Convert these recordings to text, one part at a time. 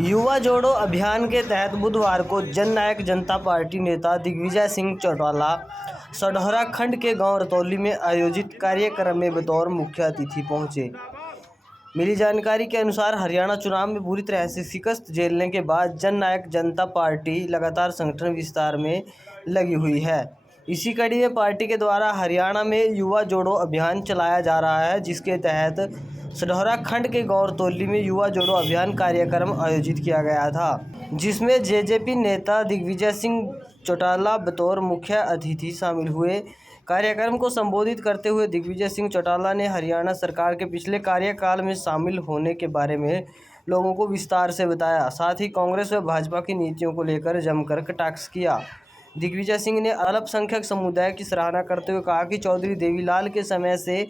युवा जोड़ो अभियान के तहत बुधवार को जननायक जनता पार्टी नेता दिग्विजय सिंह चौटाला सढौरा खंड के गांव रतौली में आयोजित कार्यक्रम में बतौर मुख्य अतिथि पहुंचे। मिली जानकारी के अनुसार हरियाणा चुनाव में बुरी तरह से शिकस्त झेलने के बाद जननायक जनता पार्टी लगातार संगठन विस्तार में लगी हुई है। इसी कड़ी में पार्टी के द्वारा हरियाणा में युवा जोड़ो अभियान चलाया जा रहा है, जिसके तहत सढौरा खंड के गांव रतौली में युवा जोड़ो अभियान कार्यक्रम आयोजित किया गया था, जिसमें जेजेपी नेता दिग्विजय सिंह चौटाला बतौर मुख्य अतिथि शामिल हुए। कार्यक्रम को संबोधित करते हुए दिग्विजय सिंह चौटाला ने हरियाणा सरकार के पिछले कार्यकाल में शामिल होने के बारे में लोगों को विस्तार से बताया। साथ ही कांग्रेस व भाजपा की नीतियों को लेकर जमकर कटाक्ष किया। दिग्विजय सिंह ने अल्पसंख्यक समुदाय की सराहना करते हुए कहा कि चौधरी देवीलाल के समय से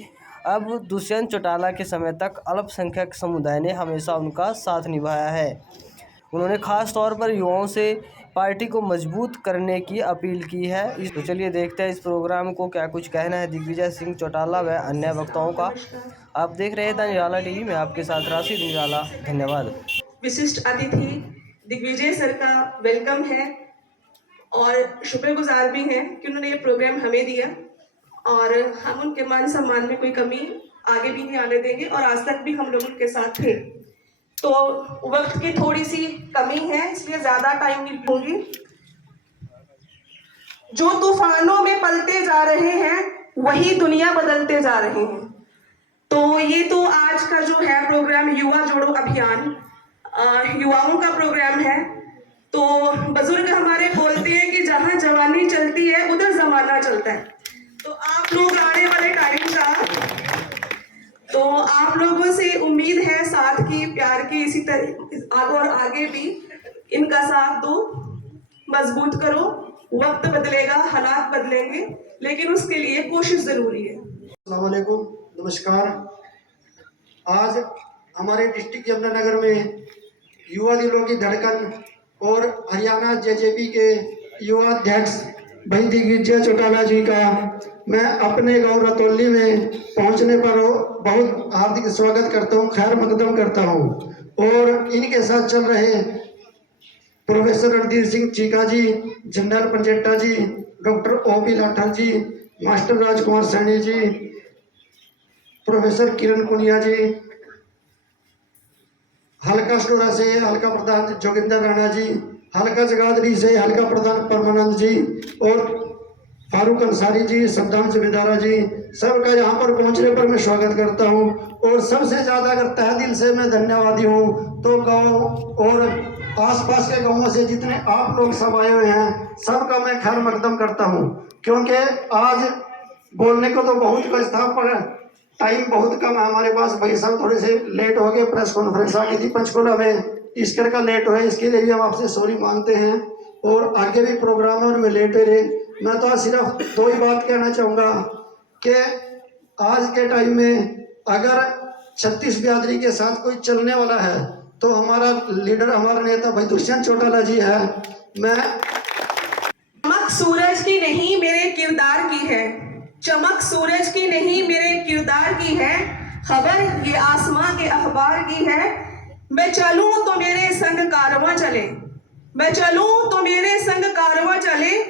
अब दुष्यंत चौटाला के समय तक अल्पसंख्यक समुदाय ने हमेशा उनका साथ निभाया है। उन्होंने खास तौर पर युवाओं से पार्टी को मजबूत करने की अपील की है। तो चलिए देखते हैं इस प्रोग्राम को क्या कुछ कहना है दिग्विजय सिंह चौटाला व अन्य वक्ताओं का। आप देख रहे हैं द निराला टीवी में आपके साथ राशि निराला। धन्यवाद। विशिष्ट अतिथि दिग्विजय सर का वेलकम है और शुक्रगुजार भी हैं कि उन्होंने ये प्रोग्राम हमें दिया और हम उनके मान सम्मान में कोई कमी आगे भी नहीं आने देंगे और आज तक भी हम लोग उनके साथ थे। तो वक्त की थोड़ी सी कमी है, इसलिए ज्यादा टाइम नहीं लूंगी। जो तूफानों में पलते जा रहे हैं वही दुनिया बदलते जा रहे हैं। तो ये तो आज का जो है प्रोग्राम युवा जोड़ो अभियान युवाओं का प्रोग्राम है। तो बुजुर्ग हमारे बोलते हैं कि जहां जवानी चलती है उधर जमाना चलता है। तो आप लोग आने वाले टाइम का तो आप लोगों से उम्मीद है साथ की प्यार की इसी तरह और आगे भी इनका साथ दो, मजबूत करो। वक्त बदलेगा, हालात बदलेंगे, लेकिन उसके लिए कोशिश जरूरी है। अस्सलाम वालेकुम, नमस्कार। आज हमारे डिस्ट्रिक्ट यमुनानगर में युवा दिलों की धड़कन और हरियाणा जेजेपी के युवा अध्यक्ष भाई दिग्विजय चौटाला जी का मैं अपने गांव रतौली में पहुंचने पर बहुत हार्दिक स्वागत करता हूं, खैर मकदम करता हूं। और इनके साथ चल रहे प्रोफेसर रणधीर सिंह चीका जी, जनरल पंजेटा जी, डॉक्टर ओपी लाठर जी, मास्टर राजकुमार सैनी जी, प्रोफेसर किरण कुनिया जी, हल्का स्टोरा से हल्का प्रधान जोगिंदर राणा जी, हल्का जगाधरी से हल्का प्रधान परमानंद जी और फारूक अंसारी जी, सद्दाम जमींदारा जी, सबका यहाँ पर पहुँचने पर मैं स्वागत करता हूँ। और सबसे ज़्यादा अगर तहे दिल से मैं धन्यवादी हूँ तो गांव और आसपास के गांवों से जितने आप लोग सब आए हुए हैं सबका मैं खैर मकदम करता हूँ, क्योंकि आज बोलने को तो बहुत कुछ था पर टाइम बहुत कम है हमारे पास। भाई साहब थोड़े से लेट हो गए, प्रेस कॉन्फ्रेंस आ गई थी पंचकुला में, इस कर का लेट हुआ, इसके लिए भी हम आपसे सॉरी मांगते हैं। और आगे भी प्रोग्राम है और मैं लेट रहे। मैं तो सिर्फ दो ही बात कहना चाहूँगा कि आज के टाइम में अगर 36 बिरादरी के साथ कोई चलने वाला है तो हमारा लीडर, हमारा नेता भाई दुष्यंत चौटाला जी है। मैं चमक सूरज की नहीं मेरे किरदार की है, चमक सूरज की नहीं मेरे किरदार की है, खबर ये आसमां के अखबार की है। मैं चलूं तो मेरे संग कारवां चले, मैं चलूं तो मेरे संग कारवां चले,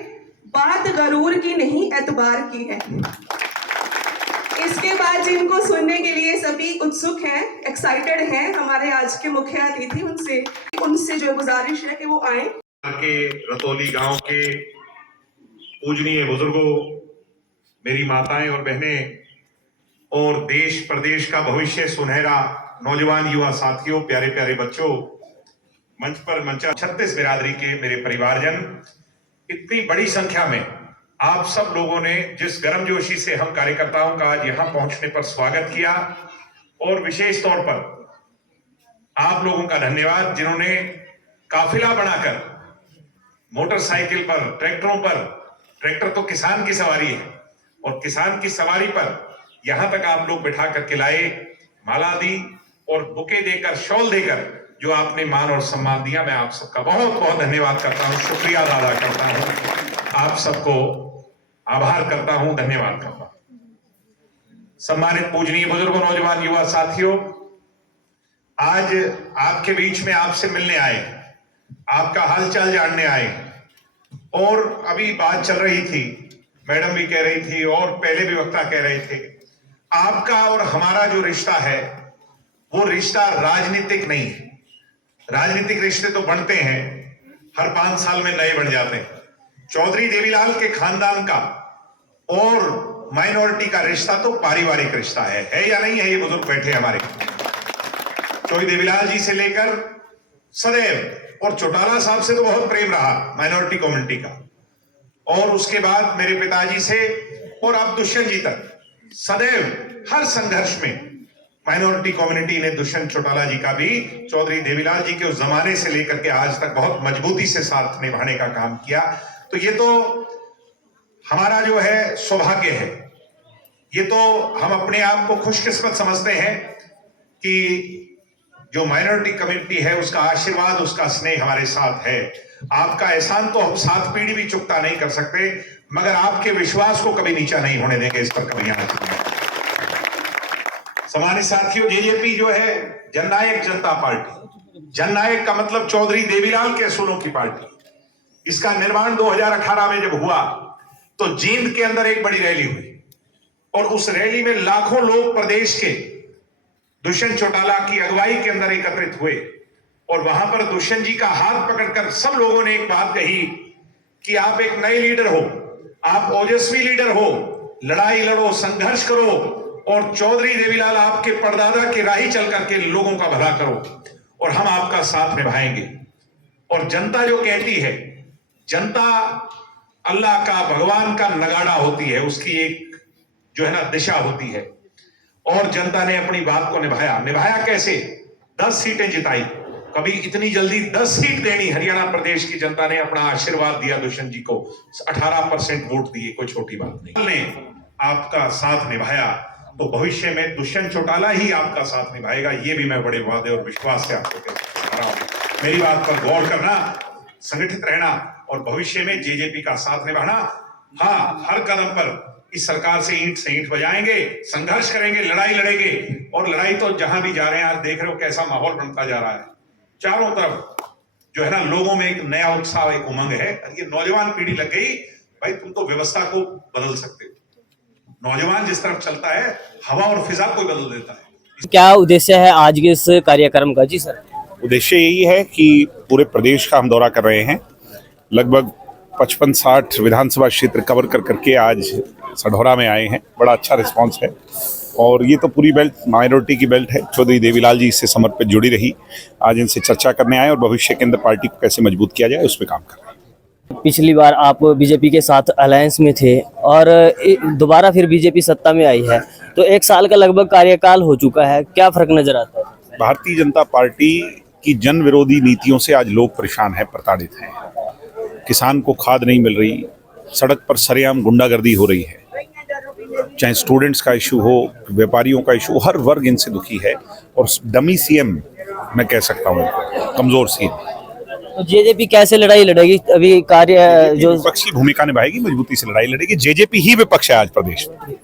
बात गरूर की नहीं एतबार की है। इसके बाद जिनको सुनने के लिए सभी उत्सुक हैं, एक्साइटेड हैं, हमारे आज के मुख्य अतिथि, उनसे जो गुजारिश है कि वो आए। के रतौली गांव के पूजनीय बुजुर्गों, मेरी माताएं और बहनें और देश प्रदेश का भविष्य सुनहरा नौजवान युवा साथियों, प्यारे प्यारे बच्चों, मंच पर मंचा 36 बिरादरी के मेरे परिवारजन, इतनी बड़ी संख्या में आप सब लोगों ने जिस गर्मजोशी से हम कार्यकर्ताओं का आज यहां पहुंचने पर स्वागत किया, और विशेष तौर पर आप लोगों का धन्यवाद जिन्होंने काफिला बनाकर मोटरसाइकिल पर, ट्रैक्टरों पर, ट्रैक्टर तो किसान की सवारी है, और किसान की सवारी पर यहां तक आप लोग बिठा करके लाए, माला दी और बुके देकर, शॉल देकर जो आपने मान और सम्मान दिया, मैं आप सबका बहुत बहुत धन्यवाद करता हूं, शुक्रिया अदा करता हूं, आप सबको आभार करता हूं, धन्यवाद करता हूं। सम्मानित पूजनीय बुजुर्गों, नौजवान युवा साथियों, आज आपके बीच में आपसे मिलने आए, आपका हालचाल जानने आए। और अभी बात चल रही थी, मैडम भी कह रही थी और पहले भी वक्ता कह रहे थे, आपका और हमारा जो रिश्ता है वो रिश्ता राजनीतिक नहीं है। राजनीतिक रिश्ते तो बनते हैं, हर 5 साल में नए बन जाते हैं। चौधरी देवीलाल के खानदान का और माइनॉरिटी का रिश्ता तो पारिवारिक रिश्ता है या नहीं है? ये बुजुर्ग बैठे हमारे, चौधरी देवीलाल जी से लेकर सदैव, और चौटाला साहब से तो बहुत प्रेम रहा माइनॉरिटी कम्युनिटी का, और उसके बाद मेरे पिताजी से और अब दुष्यंत जी तक सदैव हर संघर्ष में माइनॉरिटी कम्युनिटी ने दुष्यंत चौटाला जी का भी चौधरी देवीलाल जी के उस जमाने से लेकर के आज तक बहुत मजबूती से साथ निभाने का काम किया। तो ये तो हमारा जो है सौभाग्य है, ये तो हम अपने आप को खुशकिस्मत समझते हैं कि जो माइनॉरिटी कम्युनिटी है उसका आशीर्वाद, उसका स्नेह हमारे साथ है। आपका एहसान तो हम 7 पीढ़ी भी चुकता नहीं कर सकते, मगर आपके विश्वास को कभी नीचा नहीं होने देंगे, इस पर कभी आना चाहिए। सम्मानित साथियों, जेजेपी जो है जननायक जनता पार्टी, जननायक का मतलब चौधरी देवीलाल के असूलों की पार्टी। इसका निर्माण 2018 में जब हुआ तो जींद के अंदर एक बड़ी रैली हुई और उस रैली में लाखों लोग प्रदेश के दुष्यंत चौटाला की अगुवाई के अंदर एकत्रित हुए और वहां पर दुष्यंत जी का हाथ पकड़कर सब लोगों ने एक बात कही कि आप एक नए लीडर हो, आप ओजस्वी लीडर हो, लड़ाई लड़ो, संघर्ष करो और चौधरी देवीलाल आपके परदादा के राही चल करके लोगों का भला करो और हम आपका साथ निभाएंगे। और जनता जो कहती है, जनता अल्लाह का, भगवान का नगाड़ा होती है, उसकी एक जो है ना दिशा होती है, और जनता ने अपनी बात को निभाया कैसे? 10 सीटें जिताई। कभी इतनी जल्दी 10 सीट देनी, हरियाणा प्रदेश की जनता ने अपना आशीर्वाद दिया दुष्यंत जी को, 18% वोट दिए, कोई छोटी बात नहीं। ने आपका साथ निभाया तो भविष्य में दुष्यंत चौटाला ही आपका साथ निभाएगा, ये भी मैं बड़े वादे और विश्वास से आपको कह रहा हूं। मेरी बात पर गौर करना, संगठित रहना और भविष्य में जेजेपी का साथ निभाना। हाँ, हर कदम पर इस सरकार से ईंट बजाएंगे, संघर्ष करेंगे, लड़ाई लड़ेंगे, और लड़ाई तो जहां भी जा रहे हैं, आज देख रहे हो कैसा माहौल बनता जा रहा है। चारों तरफ जो है ना लोगों में एक नया उत्साह, एक उमंग है। ये नौजवान पीढ़ी लग गई, भाई तुम तो व्यवस्था को बदल सकते हो। नौजवान जिस तरफ चलता है, हवा और फिजा को बदल देता है। क्या उद्देश्य है आज के इस कार्यक्रम का? जी सर, उद्देश्य यही है कि पूरे प्रदेश का हम दौरा कर रहे हैं, लगभग 55-60 विधानसभा क्षेत्र कवर कर करके आज सढौरा में आए हैं। बड़ा अच्छा रिस्पांस है और ये तो पूरी बेल्ट माइनॉरिटी की बेल्ट है, चौधरी देवीलाल जी इससे समर्पित जुड़ी रही। आज इनसे चर्चा करने आए और भविष्य के अंदर पार्टी को कैसे मजबूत किया जाए उस पर काम कर रहे हैं। पिछली बार आप बीजेपी के साथ अलायंस में थे और दोबारा फिर बीजेपी सत्ता में आई है, तो 1 साल का लगभग कार्यकाल हो चुका है, क्या फर्क नजर आता है? भारतीय जनता पार्टी की जन विरोधी नीतियों से आज लोग परेशान हैं, प्रताड़ित हैं। किसान को खाद नहीं मिल रही, सड़क पर सरेआम गुंडागर्दी हो रही है, चाहे स्टूडेंट्स का इशू हो, व्यापारियों का इशू, हर वर्ग इनसे दुखी है। और डमी सीएम मैं कह सकता हूँ, कमजोर सीएम। तो जेजेपी कैसे लड़ाई लड़ेगी? अभी कार्य जो विपक्षी भूमिका निभाएगी, मजबूती से लड़ाई लड़ेगी। जेजेपी ही विपक्ष है आज प्रदेश में।